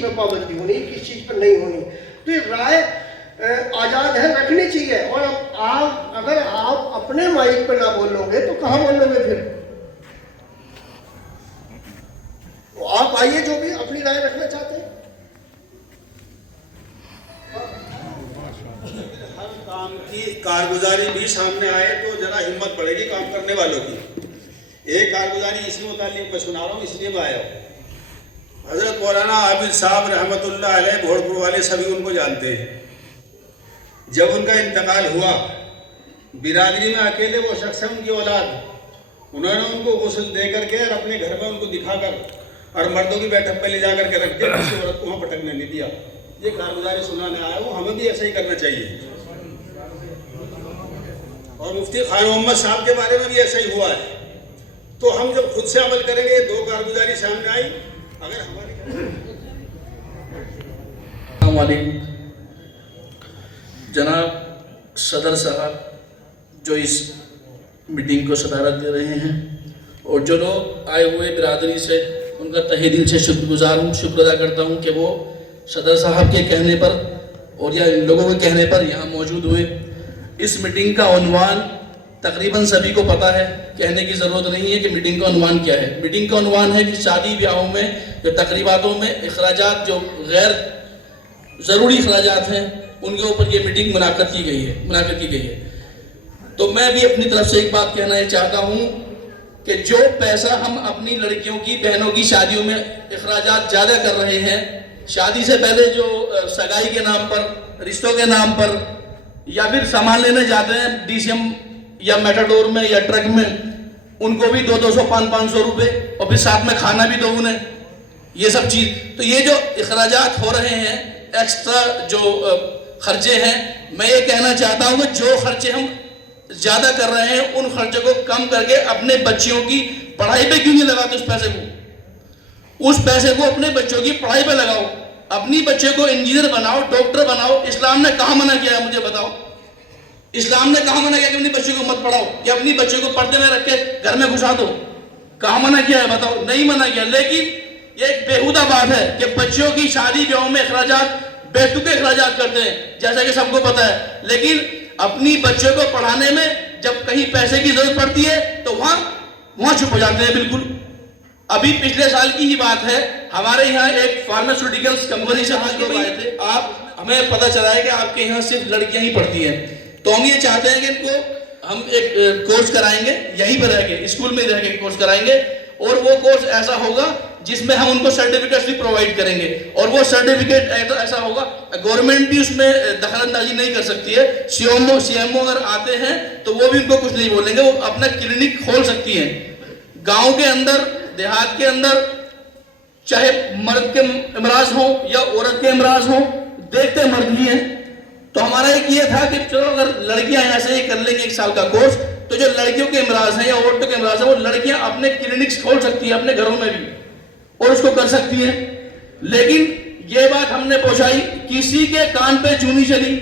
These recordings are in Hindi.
चीज़ पर पाबंदी होनी, किस चीज़ पर नहीं होनी। तो ये राय आज़ाद है, रखनी चाहिए। और आप अगर आप अपने माइक पर ना बोलोगे तो कहाँ बोलोगे फिर? तो आप आइए जो भी अपनी राय रखना चाहते हैं। हर काम की कारगुजारी भी सामने आए तो जरा हिम्मत बढ़ेगी काम करने वालों की। एक कारगुजारी इसी मुतालिक मैं सुना रहा हूँ, इसलिए मैं आया हूँ। हजरत मौलाना आबिद साहब रहमतुल्लाह अलैह भोजपुर वाले सभी उनको जानते हैं। जब उनका इंतकाल हुआ, बिरादरी में अकेले वो शख्स है, उनकी औलाद, उन्होंने उनको गुस्ल दे करके और अपने घर में उनको दिखाकर और मर्दों की बैठक पे ले जाकर के रख दिया, किसी औरत को वहाँ पटकने नहीं दिया। ये कारगुजारी सुनाने आया हूँ, हमें भी ऐसा ही करना चाहिए। और मुफ्ती खान मोहम्मद साहब के बारे में भी ऐसा ही हुआ है। तो हम जब खुद से अमल करेंगे, दो कारगुजारी सामने आई, अगर हमारी जनाब सदर साहब जो इस मीटिंग को सदारत दे रहे हैं और जो लोग आए हुए बिरादरी से, उनका तहे दिल से शुक्रगुजार हूँ, शुक्र अदा करता हूँ कि वो सदर साहब के कहने पर और या इन लोगों के कहने पर यहाँ मौजूद हुए। इस मीटिंग का उन्वान तकरीबन सभी को पता है, कहने की ज़रूरत नहीं है कि मीटिंग का उन्वान क्या है। मीटिंग का उन्वान है कि शादी ब्याहों में जो तकरीबातों में अखराजात जो गैर ज़रूरी अखराजात हैं उनके ऊपर ये मीटिंग मुनाक़द की गई है। तो मैं भी अपनी तरफ से एक बात कहना चाहता हूँ कि जो पैसा हम अपनी लड़कियों की, बहनों की शादियों में अखराजात ज़्यादा कर रहे हैं, शादी से पहले जो सगाई के नाम पर, रिश्तों के नाम पर, या फिर सामान लेने जाते हैं डीसीएम या मेटाडोर में या ट्रक में, उनको भी 200 500 रुपये और फिर साथ में खाना भी दो उन्हें, ये सब चीज़। तो ये जो अखराजात हो रहे हैं, एक्स्ट्रा जो खर्चे हैं, मैं ये कहना चाहता हूँ कि जो खर्चे हम ज़्यादा कर रहे हैं उन खर्चों को कम करके अपने बच्चियों की पढ़ाई पे क्यों नहीं लगाते उस पैसे को अपने बच्चों की पढ़ाई पे लगाओ, अपनी बच्चे को इंजीनियर बनाओ, डॉक्टर बनाओ। इस्लाम ने कहाँ मना किया है, मुझे बताओ? इस्लाम ने कहाँ मना किया कि अपनी बच्चे को मत पढ़ाओ या अपनी बच्चे को पर्दे में रख के घर में घुसा दो? कहाँ मना किया है बताओ? नहीं मना किया। लेकिन ये एक बेहुदा बात है कि बच्चों की शादी ब्याहों में अखराजात, बेतुके अखराजात करते हैं, जैसा कि सबको पता है। लेकिन अपनी बच्चे को पढ़ाने में जब कहीं पैसे की जरूरत पड़ती है तो वहां चुप हो जाते हैं बिल्कुल। अभी पिछले साल की ही बात है, हमारे यहाँ एक फार्मास्यूटिकल्स कंपनी से कुछ लोग आए थे। आप, हमें पता चला है कि आपके यहाँ सिर्फ लड़कियां ही पढ़ती हैं, तो हम ये चाहते हैं कि इनको हम एक कोर्स कराएंगे, यहीं पर रह के, स्कूल में रह के कोर्स कराएंगे। और वो कोर्स ऐसा होगा जिसमें हम उनको सर्टिफिकेट्स भी प्रोवाइड करेंगे। और वो सर्टिफिकेट ऐसा होगा, गवर्नमेंट भी उसमें दखलंदाजी नहीं कर सकती है। सीएमओ अगर आते हैं तो वो भी उनको कुछ नहीं बोलेंगे, वो अपना क्लिनिक खोल सकती हैं। गाँव के अंदर, देहात के अंदर, चाहे मर्द के इमराज हो या औरत के इमराज हो, देखते मर्द ही हैं। तो हमारा एक ये था कि चलो अगर लड़कियां ऐसे ही कर लेंगे 1 साल का कोर्स, तो जो लड़कियों के इमराज हैं या औरतों के इमराज हैं, वो लड़कियां अपने क्लिनिक्स खोल सकती हैं अपने घरों में भी, और उसको कर सकती हैं। लेकिन ये बात हमने पहुंचाई, किसी के कान पे चूं नहीं चली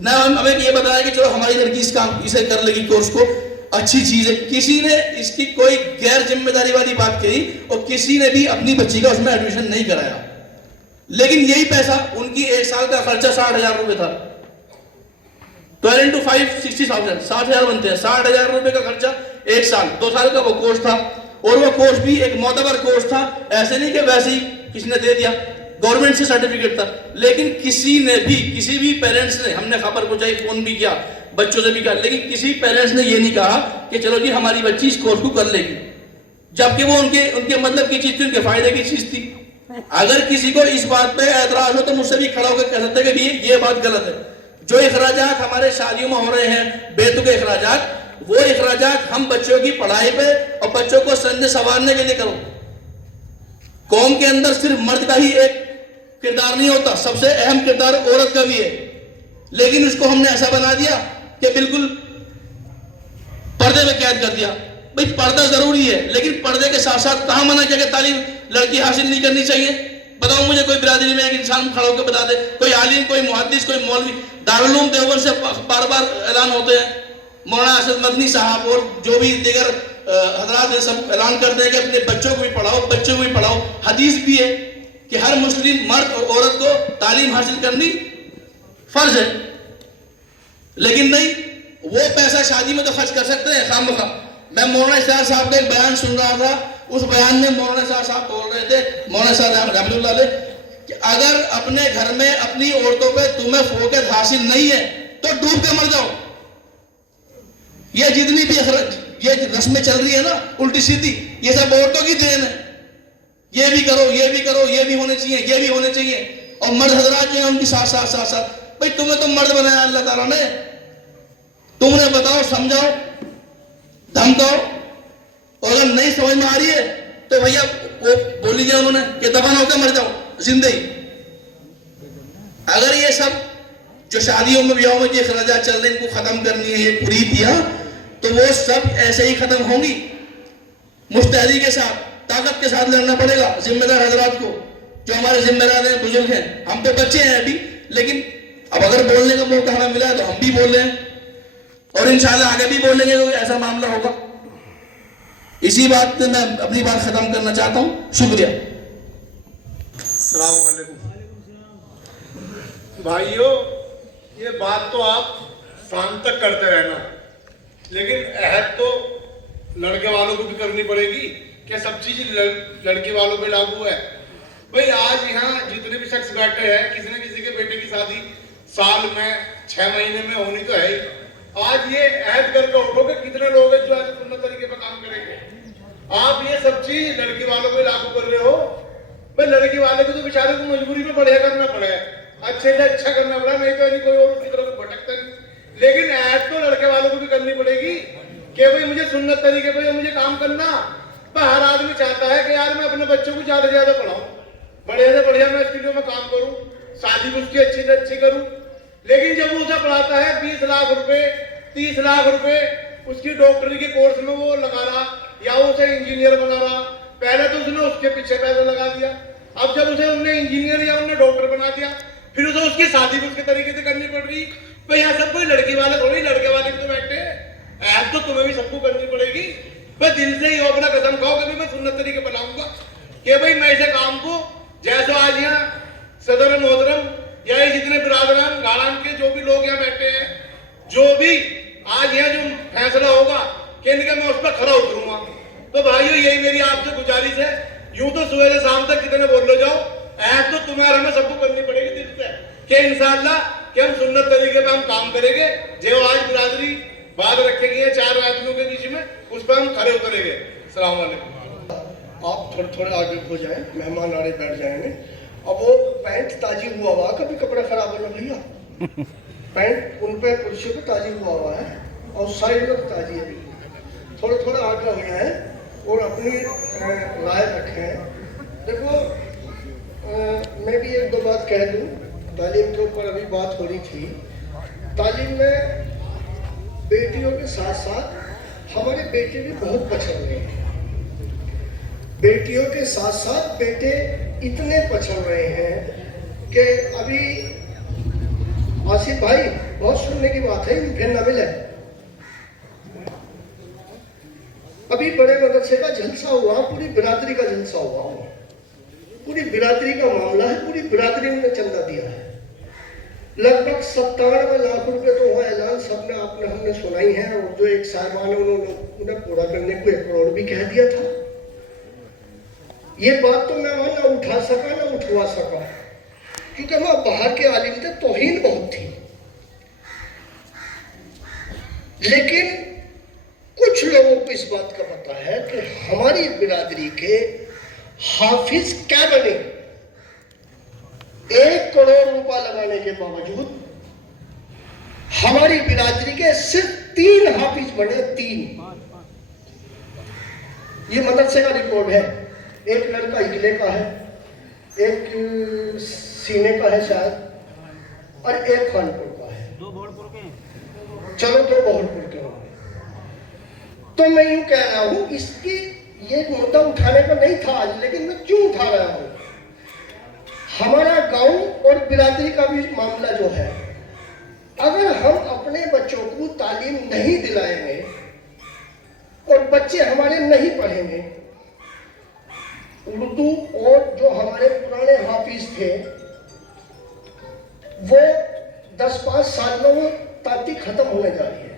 ना। हमें ये बताया कि चलो हमारी लड़की इसे कर लेगी कोर्स को, अच्छी चीज है। किसी ने इसकी कोई गैर जिम्मेदारी वाली बात कही और किसी ने भी अपनी बच्ची का उसमें एडमिशन नहीं कराया। लेकिन यही पैसा, उनकी 1 साल का खर्चा 60,000 रुपए था। 12 into 5 60,000, 60,000 बनते हैं। 60,000 रुपए का खर्चा 1 साल, 2 साल का वो कोर्स था। और वो कोर्स भी एक मोतबर कोर्स था, ऐसे नहीं कि वैसे ही किसी ने दे दिया, गवर्नमेंट से सर्टिफिकेट था। लेकिन किसी भी पेरेंट्स ने, हमने खबर पहुंचाई, फोन भी किया, बच्चों से भी किया, लेकिन किसी पेरेंट्स ने ये नहीं कहा कि चलो जी हमारी बच्ची इस कोर्स को कर लेगी, जबकि वो उनके मतलब की चीज थी, उनके फायदे की चीज थी। अगर किसी को इस बात पे एतराज हो तो मुझसे भी खड़ा होकर कह सकते हैं कि ये बात गलत है। जो अखराजात हमारे शादियों में हो रहे हैं, बेतुके अखराजात, वो अखराजात हम बच्चों की पढ़ाई पे और बच्चों को संजय संवारने के लिए करो। कौम के अंदर सिर्फ मर्द का ही एक किरदार नहीं होता, सबसे अहम किरदार औरत का भी है। लेकिन उसको हमने ऐसा बना दिया कि बिल्कुल पर्दे में कैद कर दिया। भाई पर्दा जरूरी है, लेकिन पर्दे के साथ साथ कहां मना किया कि तालीम लड़की हासिल नहीं करनी चाहिए? बताओ मुझे कोई बिरादरी में एक इंसान खड़ा होकर बता दे, कोई आलिम, कोई मुहद्दिस, कोई मौलवी। दारुल उलूम देवबंद से बार बार ऐलान होते हैं, मौलाना असद मदनी साहब और जो भी दीगर हजरात सब ऐलान करते हैं कि अपने बच्चों को भी पढ़ाओ, बच्चों को भी पढ़ाओ। हदीस भी है कि हर मुस्लिम मर्द और औरत को तालीम हासिल करनी फर्ज है, लेकिन नहीं, वो पैसा शादी में तो खर्च कर सकते हैं खामखा। मैं मौलाना इशरार साहब का एक बयान सुन रहा था, उस बयान में मौलाना इशरार साहब बोल रहे थे, मौलाना साहब रहमतुल्लाह अलैह, कि अगर अपने घर में अपनी औरतों पे तुम्हें फोकस हासिल नहीं है तो डूब के मर जाओ। ये जितनी भी ये रस्में चल रही है ना उल्टी सीधी, ये सब औरतों की देन है। ये भी करो, ये भी करो, ये भी होने चाहिए, ये भी होने चाहिए। और मर्द हजरात जो है उनकी साथ साथ साथ साथ, भाई तुम्हें तो मर्द बनाया अल्लाह ताला ने, तुमने बताओ, समझाओ, धमकाओ, और अगर नहीं समझ में आ रही है तो भैया वो बोल लीजिए उन्होंने कि दफन होकर मर जाओ जिंदगी। अगर ये सब जो शादियों में ब्याहों में जो अखराजात चल रहे हैं इनको खत्म करनी है, ये कुरीतियां, तो वो सब ऐसे ही खत्म होंगी। मुस्तैदी के साथ, ताकत के साथ लड़ना पड़ेगा जिम्मेदार हजरात को, जो हमारे जिम्मेदार हैं, बुजुर्ग हैं। हम तो बच्चे हैं अभी, लेकिन अब अगर बोलने का मौका हमें मिला है तो हम भी बोल रहे हैं, और इंशाल्लाह आगे भी बोलेंगे तो ऐसा मामला होगा। इसी बात पे मैं अपनी बात खत्म करना चाहता हूं। शुक्रिया। अस्सलाम वालेकुम भाइयों, ये बात तो आप शाम तक करते रहना, लेकिन अहद तो लड़के वालों को भी करनी पड़ेगी। क्या सब चीज लड़के वालों पे लागू है? भाई आज यहाँ जितने भी शख्स बैठे हैं, किसी न किसी के बेटे की शादी साल में 6 महीने में होनी तो है ही। आज ये अहद करके उठोगे कितने लोग हैं जो ऐसे सुन्नत तरीके पर काम करेंगे? आप ये सब चीज लड़की वालों पे लागू कर रहे हो। भाई लड़की वाले को तो बेचारे को मजबूरी में बढ़िया करना पड़ेगा, अच्छे से अच्छा करना पड़ा, नहीं तो कोई और उसकी तरफ भटकता नहीं। लेकिन ऐड तो लड़के वालों को भी करनी पड़ेगी कि भाई मुझे सुन्नत तरीके पर मुझे काम करना। भाई हर आदमी चाहता है कि यार मैं अपने बच्चों को ज्यादा से ज्यादा पढ़ाऊं, बढ़िया से बढ़िया मैं स्टूडियो में काम करूं, शादी भी उसकी अच्छी से अच्छी करूं। लेकिन जब वो उसे पढ़ाता है 20 लाख रुपए 30 लाख रुपए उसकी डॉक्टरी के कोर्स में वो लगा रहा, या उसे इंजीनियर बना रहा, पहले तो उसने उसके पीछे पैसा लगा दिया, अब जब उसे उन्हें इंजीनियर या उन्हें डॉक्टर बना दिया, फिर उसे उसकी शादी भी उसके तरीके से करनी पड़ रही। तो यहाँ सब कोई लड़की वाले थोड़ी, लड़के वाले भी तो बैठे हैं। ऐप तो तुम्हें भी सबको करनी पड़ेगी। भाई दिल से ही अपना कसम खाओ कि मैं सुन्नत तरीके बनाऊंगा कि भाई मैं ऐसे काम को, जैसे आज यहाँ सदर मोहतरम या ये जितने बिरादरान गाड़ान के जो भी लोग यहाँ बैठे हैं, जो भी आज यहाँ जो फैसला होगा कि इनका मैं उस पर खरा उतरूंगा। तो भाइयों यही मेरी आपसे गुजारिश है, यूं तो सुबह से शाम तक कितने बोल लो जाओ, ऐप तो तुम्हारा हमें सबको करनी पड़ेगी दिल से कि इंशाअल्लाह कि हम सुन्नत तरीके पे हम काम करेंगे। जो आज बिरादरी बात रखेगी है 4 आदमियों के बीच में, उस पर हम खड़े उतरेंगे। अस्सलाम वालेकुम। आप थोड़े थोड़े आगे हो जाए, मेहमान आड़े बैठ जाएंगे। अब वो पैंट ताजी हुआ हुआ, कभी कपड़ा खराब हो भैया, पैंट उन पे कुर्सी पे ताजी हुआ हुआ है और साइड में ताजी है। थोड़ा थोड़ा आगे हो जाए और अपनी राय रखें। देखो मैं भी 1-2 बात कह दूं। तालीम के ऊपर अभी बात हो रही थी। तालीम में बेटियों के साथ साथ हमारे बेटे भी बहुत पछड़ रहे हैं। बेटियों के साथ साथ बेटे इतने पछड़ रहे हैं कि अभी आसिफ भाई बहुत सुनने की बात है, फिर न मिले। अभी बड़े मदरसे का जलसा हुआ, पूरी बिरादरी का जलसा हुआ, पूरी बिरादरी का मामला है, पूरी बिरादरी ने चंदा दिया है। लगभग 97 लाख रुपए तो हुआ ऐलान, सबने आपने हमने सुनाई है। और जो एक साहिबान है उन्होंने पूरा करने को 1 करोड़ भी कह दिया था। ये बात तो मैं वहां ना उठा सका ना उठवा सका, क्योंकि वहां बाहर के आलिम थे, तौहीन बहुत थी। लेकिन कुछ लोगों को इस बात का पता है कि हमारी बिरादरी के हाफिज क्या बने। 1 करोड़ रुपया लगाने के बावजूद हमारी बिरादरी के सिर्फ 3 हाफिज बने, 3। ये मदरसे का रिकॉर्ड है। एक लड़का इकले का है, एक सीने का है शायद, और एक खानपुर का है। 2 बोहड़पुर के, चलो 2 बोहड़पुर के होंगे। तो मैं यूं कह रहा हूं, इसकी ये मुद्दा उठाने का नहीं था आज, लेकिन मैं क्यों उठा रहा हूं। हमारा गांव और बिरादरी का भी मामला जो है, अगर हम अपने बच्चों को तालीम नहीं दिलाएंगे और बच्चे हमारे नहीं पढ़ेंगे, उर्दू और जो हमारे पुराने हाफिज थे वो 10-5 सालों ताकि खत्म होने जा रही है,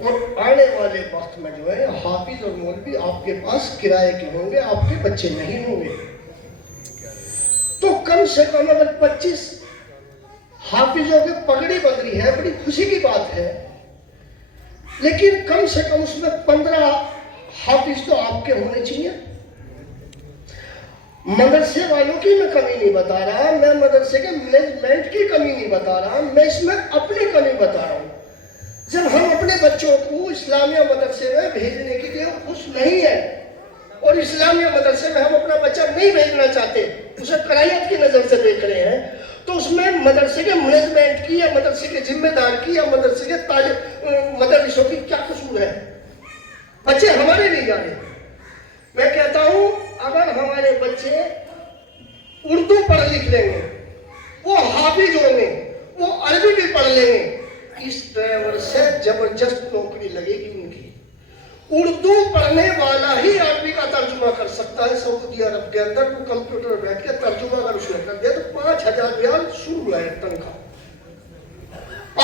और आने वाले वक्त में जो है हाफिज और मौलवी आपके पास किराए के होंगे, आपके बच्चे नहीं होंगे। तो कम से कम अगर 25 हाफिजों की पगड़ी बन रही है, बड़ी खुशी की बात है, लेकिन कम से कम उसमें 15 हाफिज तो आपके होने चाहिए। मदरसे वालों की मैं कमी नहीं बता रहा, मैं मदरसे के मैनेजमेंट की कमी नहीं बता रहा, मैं इसमें अपनी कमी बता रहा हूं। जब हम अपने बच्चों को इस्लामिया मदरसे में भेजने के लिए खुश नहीं है और इस्लामिया मदरसे में हम अपना बच्चा नहीं भेजना चाहते, उसे करायत की नजर से देख रहे हैं, तो उसमें मदरसे के मैनेजमेंट की या मदरसे के जिम्मेदार की या मदरसे के मदरसों की क्या कसूर है? बच्चे हमारे नहीं जा रहे। मैं कहता हूं अगर हमारे बच्चे उर्दू पढ़ लिख लेंगे, वो हाफिज होंगे, वो अरबी भी पढ़ लेंगे, इस ड्राइवर से जबरदस्त नौकरी लगेगी उनकी। उर्दू पढ़ने वाला ही अरबी का तर्जुमा कर सकता है। सऊदी अरब के अंदर वो कंप्यूटर बैठ के तर्जुमा अगर उसने कर दिया तो 5,000 रियाल शुरू है तनख्वाह।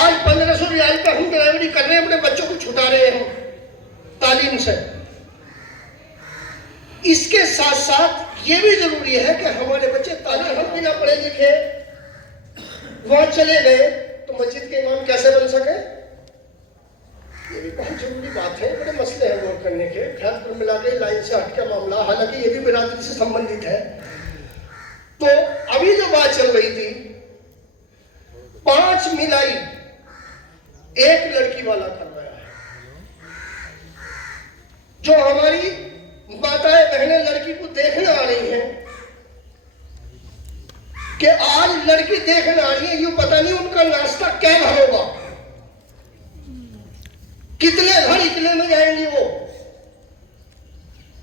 आज 1,500 रियाल पे हम ड्राइवरी कर रहे हैं, अपने बच्चों को छुटा रहे हैं तालीम से। इसके साथ साथ ये भी जरूरी है कि हमारे बच्चे तालीम, हम बिना पढ़े लिखे वहां चले गए तो मस्जिद के इमाम कैसे बन सके? ये भी बहुत जरूरी बात है, बड़े मसले हैं गौर करने के। खैर कुल मिला के लाइन से हट के मामला, हालांकि ये भी बिरादरी से संबंधित है। तो अभी जो बात चल रही थी 5 मिलाई एक लड़की वाला कर रहा है। जो हमारी माताएं बहनें लड़की को देखने आ रही हैं कि आज लड़की देखने आ रही है, यूं पता नहीं उनका नाश्ता क्या घर होगा, कितने घर इतने में जाएंगी वो।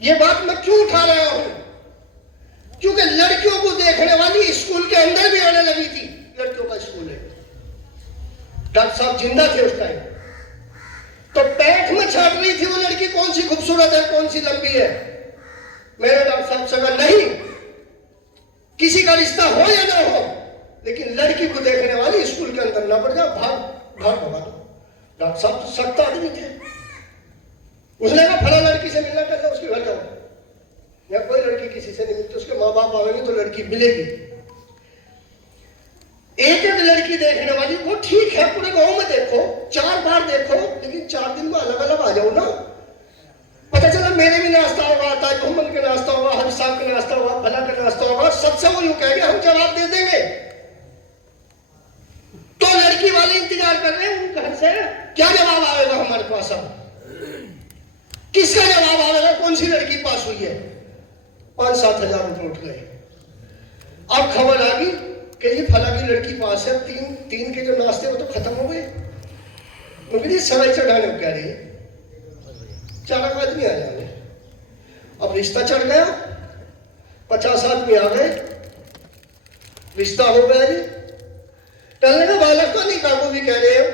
ये बात मैं क्यों उठा रहा हूं? क्योंकि लड़कियों को देखने वाली स्कूल के अंदर भी आने लगी थी। लड़कियों का स्कूल है, डॉक्टर साहब जिंदा थे उस टाइम, तो पैठ में छाट रही थी वो लड़की, कौन सी खूबसूरत है, कौन सी लंबी है। मैंने डॉक्टर साहब से कहा नहीं, किसी का रिश्ता हो या ना हो, लेकिन लड़की को देखने वाली स्कूल के अंदर ना पड़ जाओ, भाग भगा दो। डॉक्टर साहब तो सख्त आदमी थे, उसने कहा फला लड़की से मिलना कर लो, उसके घर जाओ। या कोई लड़की किसी से नहीं मिलती, उसके माँ बाप आएंगे तो लड़की मिलेगी। एक एक लड़की देखने वाली वो ठीक है, पूरे गांव में देखो, 4 बार देखो, लेकिन 4 दिन में अलग अलग आ जाओ ना। पता चला मेरे भी नाश्ता होगा, ताज मोहम्मद का नाश्ता होगा, हरी साहब का नाश्ता होगा, फला का नाश्ता होगा, सबसे वो यूं कहेंगे हम जवाब दे देंगे। तो लड़की वाले इंतजार कर रहे हैं उन घर से क्या जवाब आएगा हमारे पास। अब किसका जवाब आएगा, कौन सी लड़की पास हुई है? 5-7 हजार रुपये उठ गए। अब खबर आ गई कि ये फला की लड़की पास है, 3 के जो नाश्ते वो तो खत्म हो गए। उनकी सवाई चढ़ाने को कह रही है, 4 आदमी आ जाने। अब रिश्ता चढ़ गया, 50 आदमी आ गए, रिश्ता हो गया जी। टलने का बालक तो निकाह को भी कह रहे हैं,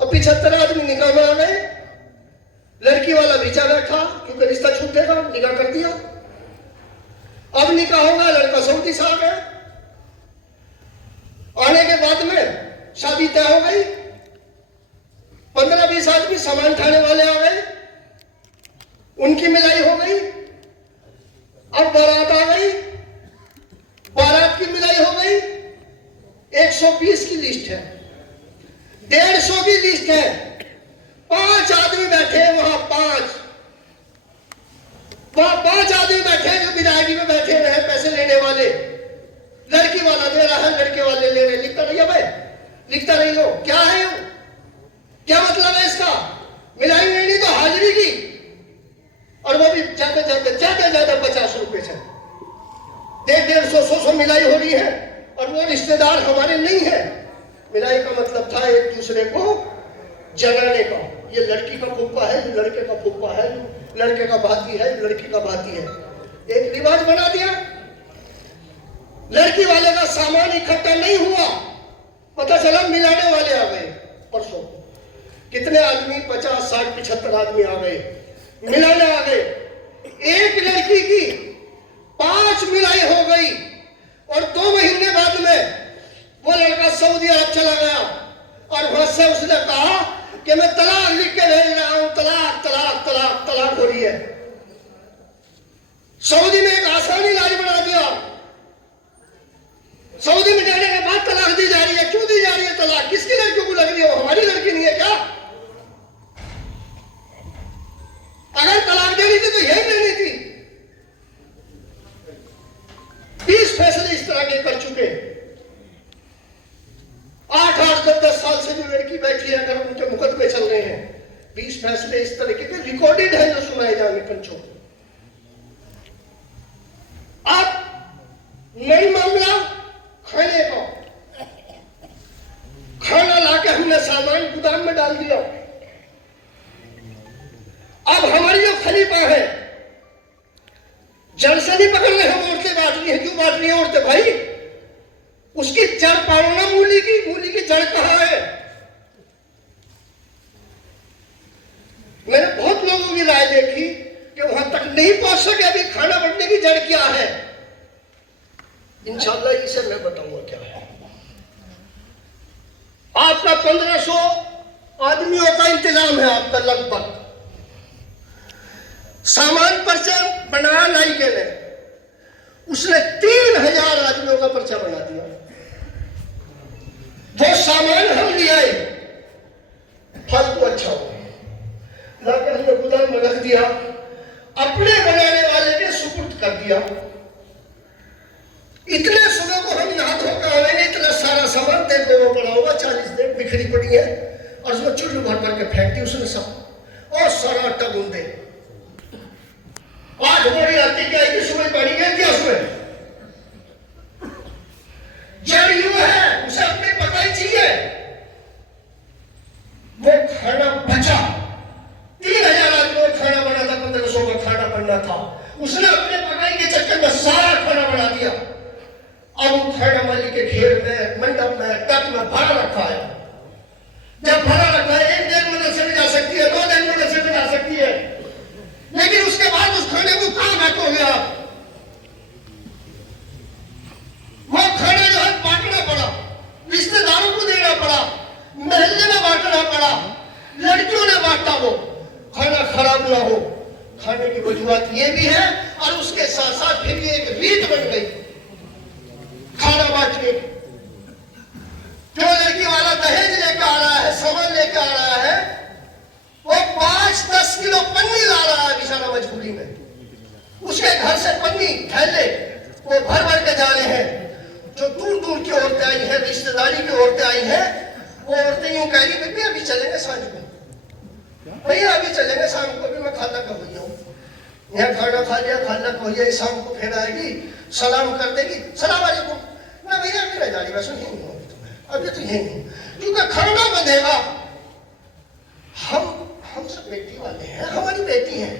अब 75 आदमी निकाह में आ गए। लड़की वाला बीचा बैठा क्योंकि रिश्ता छूटेगा, निकाह कर दिया। अब निकाह होगा, लड़का सऊदी से आ गया। आने के बाद में शादी तय हो गई, 15-20 आदमी सामान उठाने वाले आ गए, उनकी मिलाई हो गई। अब बारात आ गई, बारात की मिलाई हो गई। 120 की लिस्ट है, 150 की लिस्ट है, 5 आदमी बैठे हैं वहां, 5 आदमी बैठे हैं जो विदायगी में बैठे हुए हैं, पैसे लेने वाले। लड़की वाला दे रहा है, लड़के वाले ले रहे। लिखता रहिए भाई, लिखता रही हो। क्या है वो, क्या मतलब है इसका? मिलाई नहीं तो हाजिरी की, और वो भी ज्यादा 50 रुपए से 150-100 मिलाई हो रही है, और वो रिश्तेदार हमारे नहीं है। मिलाई का मतलब था एक दूसरे को जगाने का। ये लड़की का फूफा है, ये लड़के का फूफा है, लड़के का भाती है, लड़की का भाती है। एक रिवाज बना दिया। लड़की वाले का सामान इकट्ठा नहीं हुआ, पता चला मिलाने वाले आ गए। परसों कितने आदमी, 50, 60, 75 आदमी आ गए, मिलाने आ गए। एक लड़की की 5 5 मिलाई हो गई और 2 महीने बाद में वो लड़का सऊदी अरब चला गया और वहां से उसने कहा कि मैं तलाक लिख के भेज रहा हूं, तलाक तलाक तलाक तलाक हो रही है। सऊदी में एक आसान इलाज बना दिया। सऊदी में जाने के बाद तलाक दी जा रही है। क्यों दी जा रही है तलाक? किसकी लड़कियों को लग रही है? हमारी लड़की नहीं है क्या? अगर तलाक देनी थी तो यही देनी थी। 20 फैसले इस तरह के कर चुके। 8-8, 10-10 साल से जो लड़की बैठी है, अगर उनके मुकदमे चल रहे हैं, 20 फैसले इस तरीके के रिकॉर्डेड है जो सुनाए जाएंगे पंचों। अब नई मामला खाने का। खाना लाके हमने सामान गोदाम में डाल दिया। अब हमारी जो खलीफा है, जड़ से नहीं पकड़ रहे हम, औरतें बांट रही है। क्यों बांट रही है औरतें भाई? उसकी जड़ पाड़ो ना, मूली की जड़ कहां है? मैंने बहुत लोगों की राय देखी कि वहां तक नहीं पहुंच सके अभी खाना बनने की जड़ क्या है। इंशाअल्लाह इसे मैं बताऊंगा क्या है। आपका 1500 आदमियों का इंतजाम है, आपका लगभग। सामान पर्चा बनाया लाई के ने, उसने 3000 आदमियों का पर्चा बना दिया। वो सामान हम ले आए, फल तो अच्छा हो, लाकर हमने गोदाम में रख दिया, अपने बनाने वाले के सुपुर्द कर दिया। इतने सुबह को हम नहा धोकर आवेंगे, इतना सारा सामान देख देना पड़ा होगा, 40 दिन बिखरी पड़ी है और उसमें चुल्लू भर भर के फेंक दी उसने सब, और सारा आटा गूंदे। 8 बोरी आती क्या है, सुबह पानी गया क्या उसमें? जड़ यूं है, उसे अपने पता ही चाहिए। वो खाना बचा, 3000 आदमी का खाना बना था, 1500 का खाना बनना था, उसने अपने पकाई के चक्कर में सारा खाना बना दिया। अब वो खाना माली के घेर में, मंडप में, टक में भरा रखा है। जब भरा रखा है, 1 दिन में से जा सकती है, 2 दिन में से जा सकती है, लेकिन उसके बाद उस खाने को कहां बैठोगे आप? वो खाना जो है बांटना पड़ा, रिश्तेदारों को देना पड़ा, महल्ले में बांटना पड़ा, लड़कियों ने बांटा। वो खाना खराब ना हो, खाने की वजूहत ये भी है, और उसके साथ साथ फिर ये एक रीत बन गई खाना बांटने की। जो लड़की वाला दहेज लेकर आ रहा है, सामान लेकर आ रहा है, वो 5-10 किलो पन्नी ला रहा है बेचारा मजबूरी में। उसके घर से पन्नी थैले वो भर भर के जा रहे हैं। जो दूर दूर की औरतें आई हैं, रिश्तेदारी की औरतें आई हैं, वो औरतें यूं कह रही बेबी अभी चलेंगे सांझ को, भैया अभी चलेंगे शाम को, भी मैं खाला का भैया हूँ, यहाँ खाना खा लिया, खाला का भैया शाम को फिर आएगी, सलाम कर देगी, सलाम वालेकुम ना भैया अभी न जा रही, वैसे यही हूँ अभी तो यही हूँ, क्योंकि खाना बंधेगा। हम सब बेटी वाले हैं, हमारी बेटी है,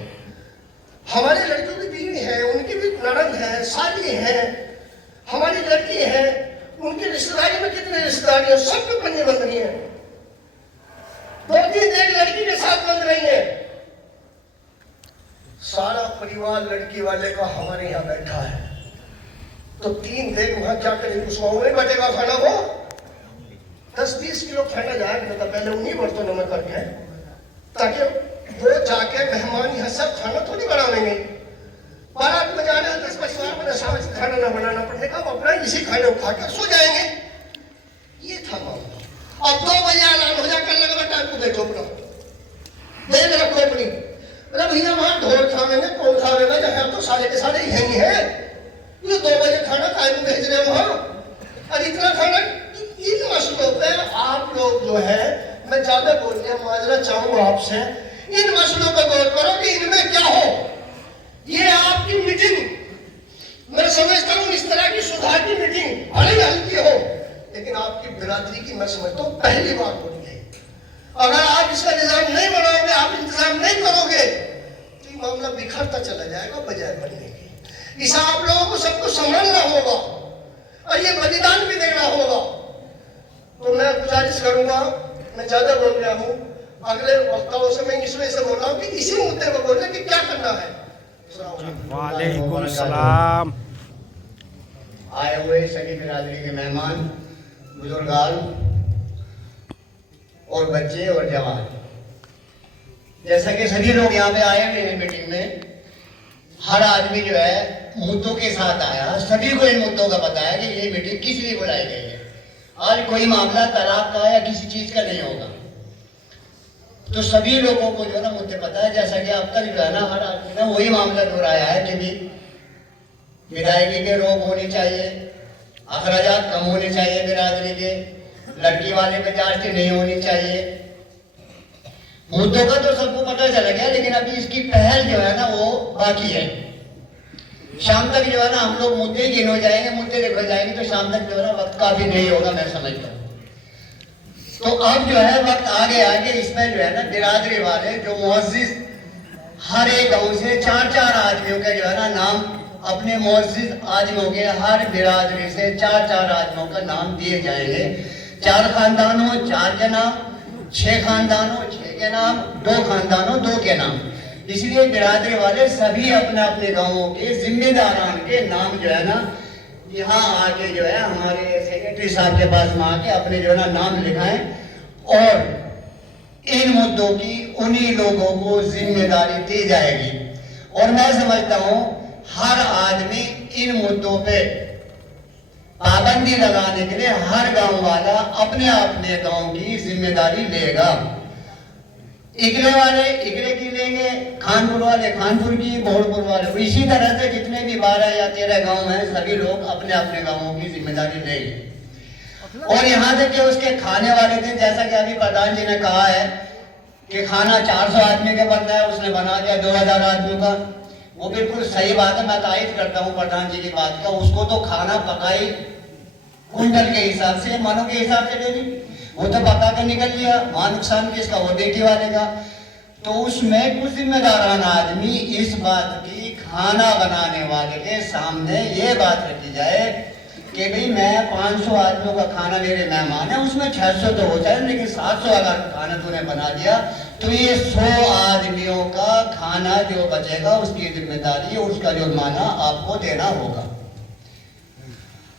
हमारे लड़कियों की बीवी है, उनकी भी ननद है, शादी है, हमारी लड़की है, उनकी रिश्तेदारी में कितने रिश्तेदारी है, सब पे पन्नी बन रही है। 2-3 एक लड़की के साथ बन रही है। सारा परिवार लड़की वाले का हमारे यहाँ बैठा है, तो 3 दिन वहां क्या करेंगे? उसको वहीं बटेगा खाना। वो 10-20 किलो खाना जाएगा, तो पहले उन्हीं बर्तनों में करके, ताकि वो जाके मेहमान यहाँ सब खाना थोड़ी बना लेंगे। बारात में जाना है, 10 परिवार में समझ खाना ना बनाना पड़ने का, अपना इसी खाने को खाकर सो जाएंगे। ये था मामला। अब 2 बजे ऐलान हो जाकर लगा टाइम को देखो अपना, देख रखो अपनी, अरे भैया वहां ढोल खावेंगे, कौन खावेगा, जहाँ तो सारे के सारे यही है, ये 2 बजे खाना काय को भेज रहे वहां, और इतना खाना। इन मसलों पे आप लोग जो है, मैं ज्यादा बोलने माजरा चाहूंगा आपसे, इन मसलों पर गौर करो कि इनमें क्या हो। ये आपकी मीटिंग, मैं समझता हूँ इस तरह की सुधार की मीटिंग भले ही हल्की हो, लेकिन आपकी बिरादरी की मैं समझता हूँ पहली बार हो रही है। अगर आप इसका निजाम नहीं बनाओगे, आप इंतजाम नहीं करोगे, तो ये मामला बिखरता चला जाएगा बजाय बनने की। इसे आप लोगों को सबको संभालना होगा और ये बलिदान भी देना होगा। तो मैं गुजारिश करूंगा, मैं ज्यादा बोल रहा हूँ, अगले वक्ताओं से मैं इस वजह से बोल रहा हूँ कि इसी मुद्दे पर बोल रहे कि क्या करना है। वालेकुम सलाम। आए हुए सभी बिरादरी के मेहमान, बुजुर्गान और बच्चे और जवान, जैसा कि सभी लोग यहाँ पे आए हुए हैं मीटिंग में, हर आदमी जो है मुद्दों के साथ आया। सभी को इन मुद्दों का पता है कि ये मीटिंग किस लिए बुलाई गई है। आज कोई मामला तलाक का या किसी चीज का नहीं होगा, तो सभी लोगों को जो है ना मुद्दे पता है। जैसा कि अब तक जो है ना हर आदमी ने वही मामला दोहराया है कि भी विदायगी के रोग होने चाहिए, अखराजात कम होने चाहिए बिरादरी के, लड़की वाले पे जांच नहीं होनी चाहिए। मुद्दों का तो सबको पता चला गया, लेकिन अभी इसकी पहल जो है ना वो बाकी है। शाम तक जो है ना हम लोग मुद्दे गिन हो जाएंगे, मुद्दे लिखे जाएंगे, तो शाम तक जो है ना वक्त काफी नहीं होगा, मैं समझता हूँ। तो अब जो है वक्त आ गया कि इसमें जो है ना बिरादरी वाले जो मुअज्जिज हर एक गांव से 4-4 आदमियों के जो है ना नाम, अपने मुअज्जिज आदमियों के हर बिरादरी से 4-4 आदमियों का नाम दिए जाएंगे। 4 खानदानों 4 के नाम, 6 खानदानों 6 के नाम, 2 खानदानों 2 के नाम। इसलिए बिरादरी वाले सभी अपने अपने गांवों के जिम्मेदारान के नाम जो है ना यहाँ आके जो है हमारे सेक्रेटरी साहब के पास में आके अपने जो है ना नाम लिखाएं, और इन मुद्दों की उन्हीं लोगों को जिम्मेदारी दी जाएगी। और मैं समझता हूँ हर आदमी इन मुद्दों पे पाबंदी लगाने के लिए हर गांव वाला अपने अपने गांव की जिम्मेदारी लेगा। इगले वाले इगले की लेंगे, खानपुर वाले खानपुर की, बोहड़पुर वाले, इसी तरह से जितने भी 12 या 13 गांव हैं सभी लोग अपने अपने गांवों की जिम्मेदारी लेंगे। और यहाँ तक कि उसके खाने वाले दिन, जैसा कि अभी प्रधान जी ने कहा है कि खाना 400 आदमी का बनता है, उसने बना दिया 2000 आदमियों का। वो बिल्कुल सही बात है, मैं तारीफ करता हूँ प्रधान जी की बात का। उसको तो खाना पकाई कुंटल के हिसाब से, मानों के हिसाब से ले ली, वो तो पका कर निकल लिया, वहां नुकसान किसका, वो बेटी वाले का। तो उसमें कुछ जिम्मेदारान आदमी इस बात की खाना बनाने वाले के सामने ये बात रखी जाए कि भाई मैं 500 आदमियों का खाना, मेरे मेहमान है, उसमें 600 तो हो जाए, लेकिन 700 अगर खाना तूने बना दिया तो ये 100 आदमियों का खाना जो बचेगा उसकी जिम्मेदारी, उसका जुर्माना आपको देना होगा।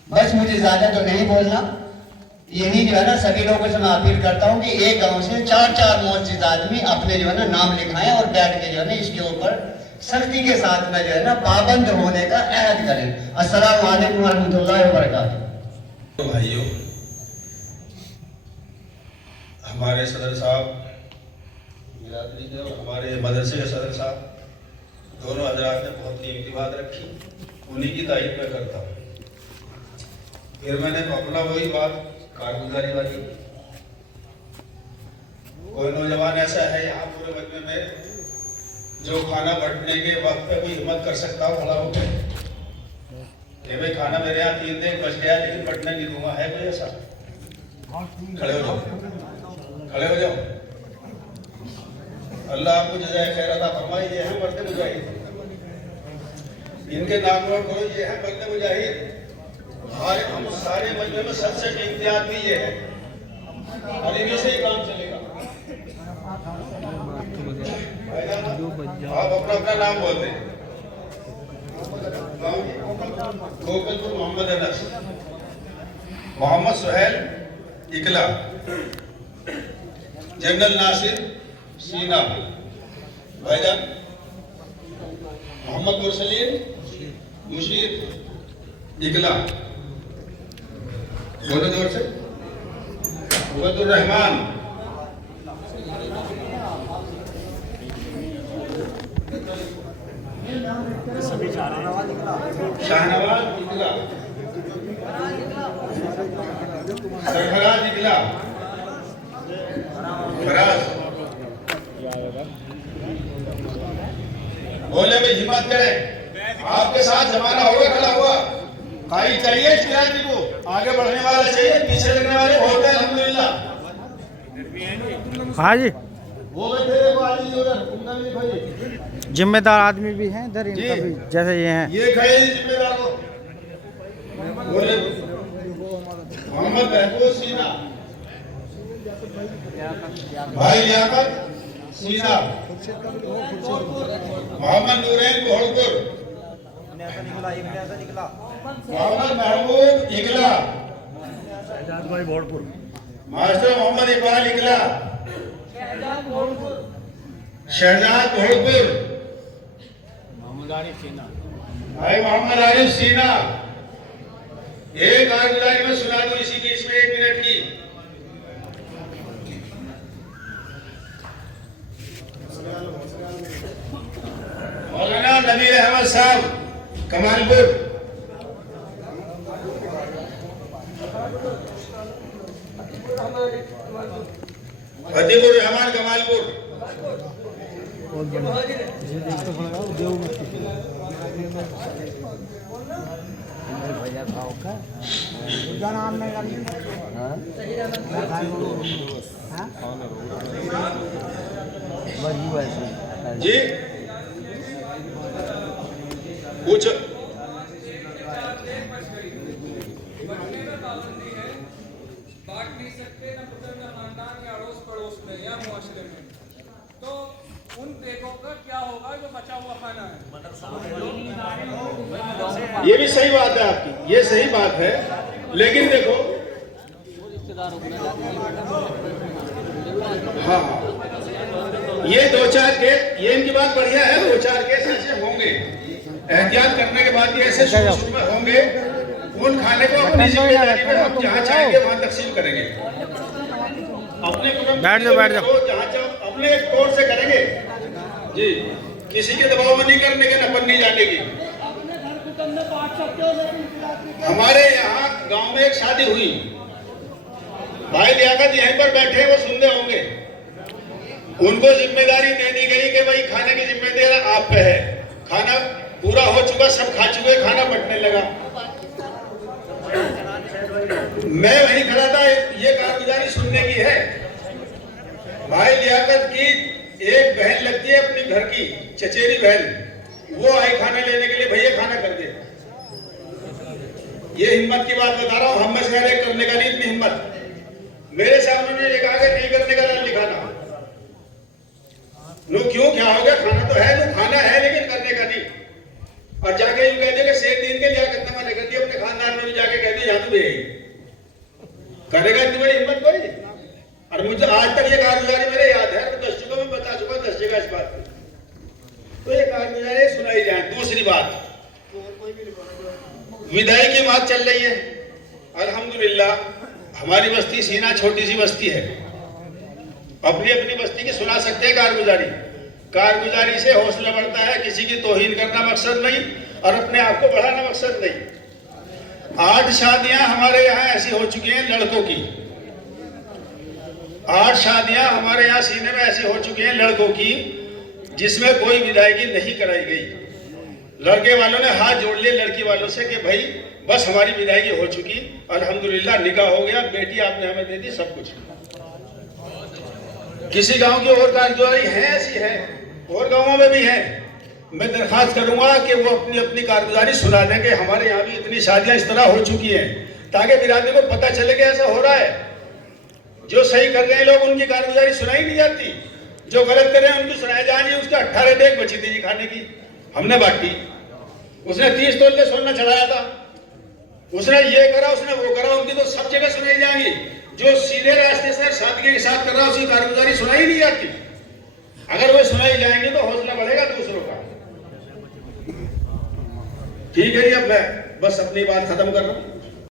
बस मुझे ज्यादा तो नहीं बोलना, यही जो है ना सभी लोगों से मैं अपील करता हूँ कि एक गांव से 4-4 मुअज्जिज आदमी अपने जो है ना नाम लिखाएं और बैठ के जो है ना इसके ऊपर सख्ती के साथ में जो है ना पाबंद होने का अहद करें। अस्सलाम वालेकुम रहमतुल्लाहि व बरकातहू। तो भाइयों, हमारे सदर साहब बिरादरी के और हमारे मदरसे के सदर साहब दोनों हजरात ने बहुत कीमती बात रखी, उन्हीं की तारीफ मैं करता हूँ। फिर मैंने अपना वही बात कारगुजारी वाली, कोई नौजवान ऐसा है यहाँ पूरे मजमे में जो खाना बंटने के वक्त पे कोई हिम्मत कर सकता हो खड़ा होकर कि भाई खाना मेरे यहाँ 3 दिन बच गया लेकिन बंटने नहीं दूंगा? है कोई ऐसा? खड़े हो जाओ, खड़े हो जाओ। अल्लाह आपको जज़ाए खैर अता फरमाए। ये है मर्द मुजाहिद, इनके नाम नोट करो, ये है मर्द मुजाहिद। हम सारे मजमे में सबसे कीमती आदमी ये है और इन्हीं से ही काम चलेगा। आप अपना अपना नाम बोलते हैं। गोकलपुर मोहम्मद अनस, मोहम्मद सुहेल इकला, जनरल नासिर सीना, भाईजान मोहम्मद मुरसलीन मुशीर इकला, बोलो जोर से, उबैदुर रहमान, शाहनवाज इकला, सरफराज इकला, फराज। बोले भाई हिम्मत करें, आपके साथ जमाना होगा खड़ा हुआ। काई चाहिए इस बिरादरी को, आगे बढ़ने वाला चाहिए, पीछे लगने वाले होते हैं अल्हम्दुलिल्लाह। हाँ जी, वो बैठे देखो आदमी उधर, उनका भी देखो, जिम्मेदार आदमी भी हैं इधर, इनका भी जैसे ये हैं। ये खड़े हैं जिम्मेदार को। बोले मोहम्मद महबूब सीना, भाई लियाकत सीना, मोहम्मद नूरैन कोहड़पुर, मोहम्मद महबूब इकला, मास्टर मोहम्मद इकबाल इकला, शहजाद भोजपुर, भाई मोहम्मद आरिफ सीना। एक कारगुजारी में सुना दूं इसी बीच में 1 मिनट की। मौलाना नबीर अहमद साहब कमालपुर, फतेहपुर रहमान कमालपुर, जी कुछ बांट नहीं सकते ना पुत्र ना खानदान या अड़ोस पड़ोस में या मुआशरे में, तो उन देगों का क्या होगा जो बचा हुआ खाना है? ये भी सही बात है आपकी, ये सही बात है, लेकिन देखो हाँ ये 2-4 केस, ये इनकी बात बढ़िया है, 2-4 केस ऐसे होंगे, एहतियात करने के बाद भी ऐसे शुरू में होंगे। उन खाने को अपनी जिम्मेदारी पे हम जहाँ चाहेंगे वहाँ तकसीम करेंगे, अपने बैठ जाओ जहाँ अपने तौर से करेंगे जी, किसी के दबाव में नहीं करने के, नपन नहीं जाने की। हमारे यहाँ गांव में एक शादी हुई, भाई लियाकत यहीं पर बैठे वो सुनते होंगे, उनको जिम्मेदारी दे दी गई कि भाई खाने की जिम्मेदारी आप पे है। खाना पूरा हो चुका, सब खा चुके, खाना बंटने लगा। मैं वहीं खड़ा था, ये कारगुजारी सुनने की है। भाई लियाकत की एक बहन लगती है अपनी घर की, चचेरी बहन, वो आई खाना लेने के लिए, भैया खाना कर दे। ये हिम्मत की बात बता रहा हूँ, हम में से हर एक करने का नहीं, इतनी हिम्मत। मेरे सामने ने लिखा कि नहीं करने का नहीं लिखाना। नो क्यों, क्या हो गया? खाना तो है, नो खाना है लेकिन करने का नहीं। और जाके यूं कहते कि शेर दिन के लिया करना मैंने कर दिया, अपने खानदान में भी जाके कहते यहाँ तो भी करेगा इतनी बड़ी हिम्मत कोई। और मुझे आज तक ये कारगुजारी मेरे याद है, 10 जगह में बता चुका, 10 जगह इस बात को। तो ये कारगुजारी सुनाई जाए। दूसरी बात, विदाई की बात चल रही है। अल्हम्दुलिल्लाह हमारी बस्ती सीना छोटी सी बस्ती है, अपनी अपनी बस्ती की सुना सकते हैं कारगुजारी। कारगुजारी से हौसला बढ़ता है, किसी की तौहीन करना मकसद नहीं और अपने आप को बढ़ाना मकसद नहीं। 8 शादियां हमारे यहाँ ऐसी हो चुकी हैं लड़कों की, 8 शादियां हमारे यहाँ सीने में ऐसी हो चुकी हैं लड़कों की जिसमें कोई विदायगी नहीं कराई गई। लड़के वालों ने हाथ जोड़ लिए लड़की वालों से कि भाई बस हमारी विदायगी हो चुकी, अल्हम्दुलिल्लाह निकाह हो गया, बेटी आपने हमें दे दी, सब कुछ। किसी गांव की और कारगुजारी है ऐसी है, और गांवों में भी है। मैं दरखास्त करूंगा कि वो अपनी अपनी कारगुजारी सुना दें कि हमारे यहाँ भी इतनी शादियां इस तरह हो चुकी हैं, ताकि बिरादरी को पता चले कि ऐसा हो रहा है। जो सही कर रहे हैं लोग उनकी कारगुजारी सुनाई नहीं जाती, जो गलत कर रहे हैं उनकी सुनाई जा रही है। उसके 18 डेग बची थी जी खाने की, हमने बांटी। उसने 30 तोले सोना चढ़ाया था, उसने ये करा, उसने वो करा, उनकी तो सब जगह सुनाई जाएंगी। जो सीधे रास्ते से सादगी के साथ कर रहा है उसकी कारगुजारी सुनाई नहीं जाती। अगर वो सुनाई जाएंगे तो हौसला बढ़ेगा दूसरों का। ठीक है जी, अब मैं बस अपनी बात खत्म कर रहा हूँ।